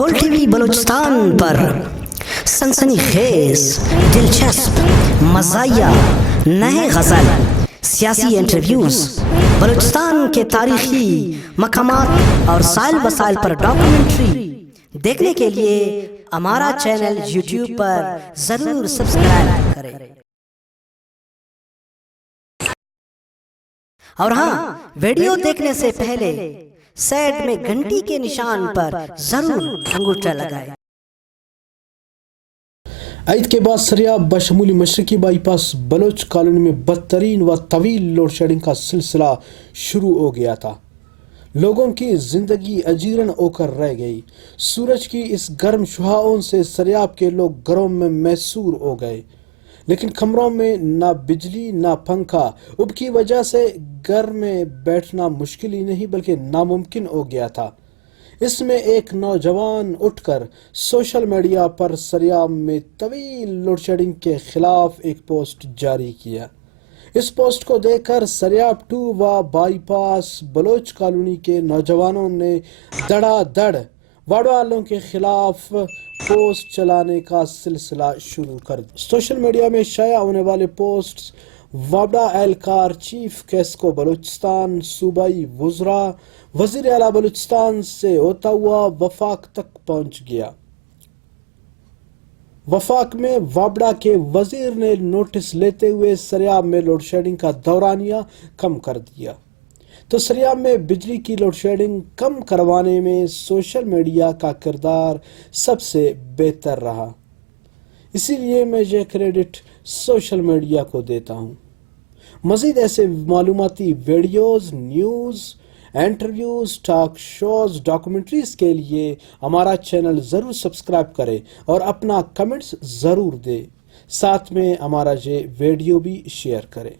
Control T V Balochistan پر سنسنی خیز، دلچسپ، مزاحیہ، نئے غزل، سیاسی انٹرویوز، بلوچستان کے تاریخی مقامات اور سائل وسائل پر ڈاکومنٹری دیکھنے کے لیے ہمارا چینل یوٹیوب پر ضرور سبسکرائب کریں، اور ہاں، ویڈیو دیکھنے سے پہلے سائڈ میں گھنٹی کے نشان پر ضرور انگوٹھا لگائیں۔ عید کے بعد سریاب بشمول مشرقی بائی پاس بلوچ کالونی میں بدترین و طویل لوڈ شیڈنگ کا سلسلہ شروع ہو گیا تھا۔ لوگوں کی زندگی اجیرن ہو کر رہ گئی۔ سورج کی اس گرم شعاعوں سے سریاب کے لوگ گھروں میں محصور ہو گئے، لیکن کمروں میں نہ بجلی نہ پنکھا، اب کی وجہ سے گھر میں بیٹھنا مشکل ہی نہیں بلکہ ناممکن ہو گیا تھا۔ اس میں ایک نوجوان اٹھ کر سوشل میڈیا پر سریاب میں طویل لوڈ شیڈنگ کے خلاف ایک پوسٹ جاری کیا۔ اس پوسٹ کو دیکھ کر سریاب 2 و بائی پاس بلوچ کالونی کے نوجوانوں نے دڑا دڑ وارڈ والوں کے خلاف پوسٹ چلانے کا سلسلہ شروع کر دیا۔ سوشل میڈیا میں شائع ہونے والے پوسٹس وابڈا اہلکار چیف کیسکو بلوچستان، صوبائی وزراء، وزیر اعلیٰ بلوچستان سے ہوتا ہوا وفاق تک پہنچ گیا۔ وفاق میں وابڈا کے وزیر نے نوٹس لیتے ہوئے سریاب میں لوڈ شیڈنگ کا دورانیہ کم کر دیا، تو سریاب میں بجلی کی لوڈ شیڈنگ کم کروانے میں سوشل میڈیا کا کردار سب سے بہتر رہا۔ اسی لیے میں یہ کریڈٹ سوشل میڈیا کو دیتا ہوں۔ مزید ایسے معلوماتی videos, news, interviews, talk shows, documentaries کے لیے ہمارا چینل ضرور سبسکرائب کریں اور اپنا کمنٹس ضرور دیں، ساتھ میں ہمارا یہ ویڈیو بھی شیئر کریں۔